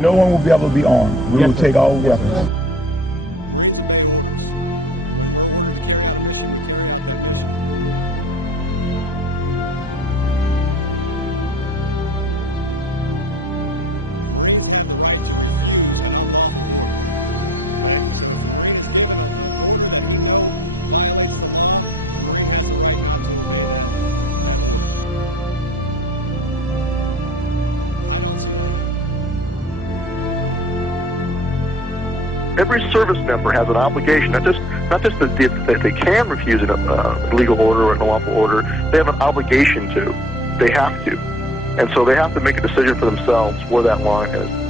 No one will be able to be armed. We will take all weapons. Every service member has an obligation, not just that they can refuse a legal order or an unlawful order. They have an obligation to. They have to. And so they have to make a decision for themselves where that line is.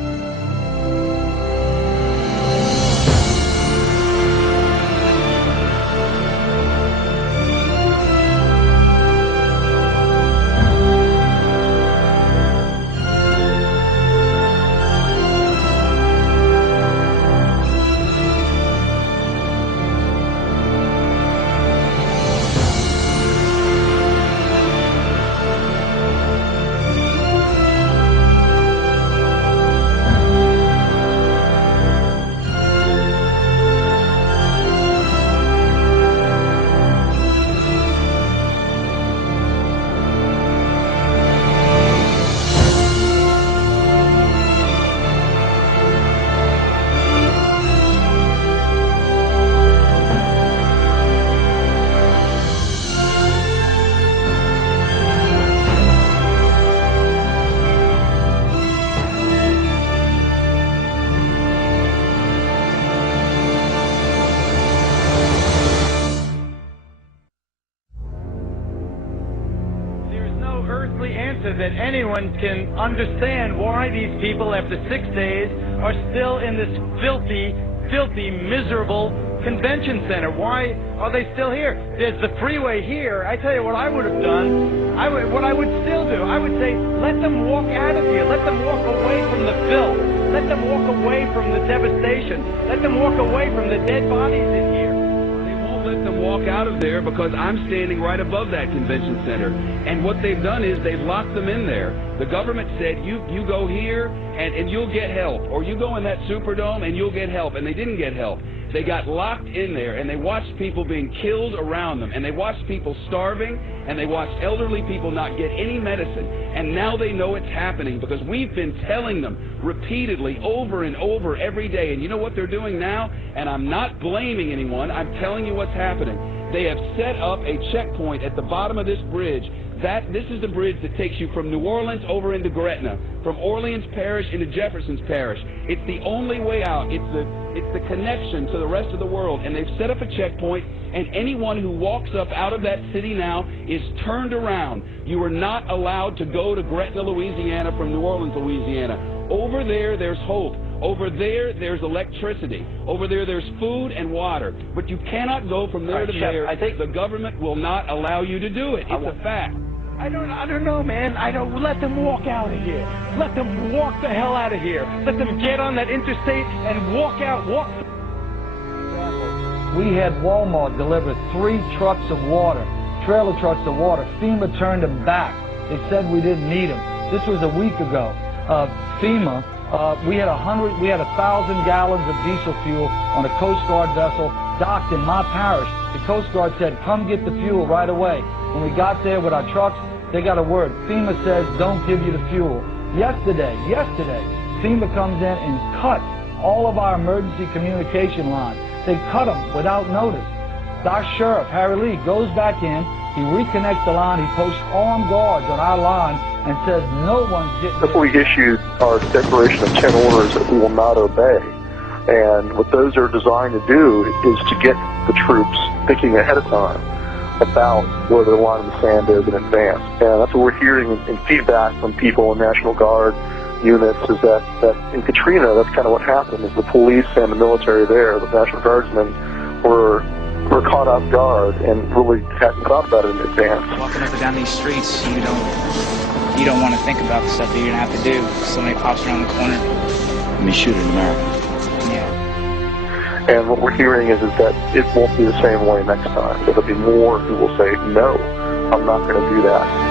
That anyone can understand why these people, after 6 days, are still in this filthy, miserable convention center. Why are they still here? There's the freeway here. I tell you what I would have done, what I would still do, I would say, let them walk out of here. Let them walk away from the filth. Let them walk away from the devastation. Let them walk away from the dead bodies in here. Let them walk out of there because I'm standing right above that convention center. And what they've done is they've locked them in there. The government said, you go here and you'll get help. Or you go in that Superdome and you'll get help. And they didn't get help. They got locked in there and they watched people being killed around them. And they watched people starving. And they watched elderly people not get any medicine. And now they know it's happening because we've been telling them repeatedly over and over every day. And you know what they're doing now? And I'm not blaming anyone. I'm telling you what's happening. They have set up a checkpoint at the bottom of this bridge. This is the bridge that takes you from New Orleans over into Gretna, from Orleans Parish into Jefferson's Parish. It's the only way out. It's the connection to the rest of the world. And they've set up a checkpoint, and anyone who walks up out of that city now is turned around. You are not allowed to go to Gretna, Louisiana from New Orleans, Louisiana. Over there, there's hope. Over there, there's electricity. Over there, there's food and water. But you cannot go from there to there. I think the government will not allow you to do it. It's a fact. I don't know, man. Let them walk out of here. Let them walk the hell out of here. Let them get on that interstate and walk out. We had Walmart deliver 3 trucks of water, trailer trucks of water. FEMA turned them back. They said we didn't need them. This was a week ago. FEMA, we had 1,000 gallons of diesel fuel on a Coast Guard vessel docked in my parish. The Coast Guard said, come get the fuel right away. When we got there with our trucks, they got a word. FEMA says, don't give you the fuel. Yesterday, FEMA comes in and cuts all of our emergency communication lines. They cut them without notice. Our sheriff, Harry Lee, goes back in, he reconnects the line, he posts armed guards on our line and says no one's getting... That's why we issued our declaration of 10 orders that we will not obey. And what those are designed to do is to get the troops thinking ahead of time about where the line in the sand is in advance. And that's what we're hearing in feedback from people in National Guard units is that in Katrina, that's kind of what happened, is the police and the military there, the National Guardsmen, were caught off guard and really hadn't thought about it in advance. Walking up and down these streets, you don't want to think about the stuff that you're going to have to do. Somebody pops around the corner. Let me shoot in America. Yeah. And what we're hearing is that it won't be the same way next time. There'll be more who will say, no, I'm not going to do that.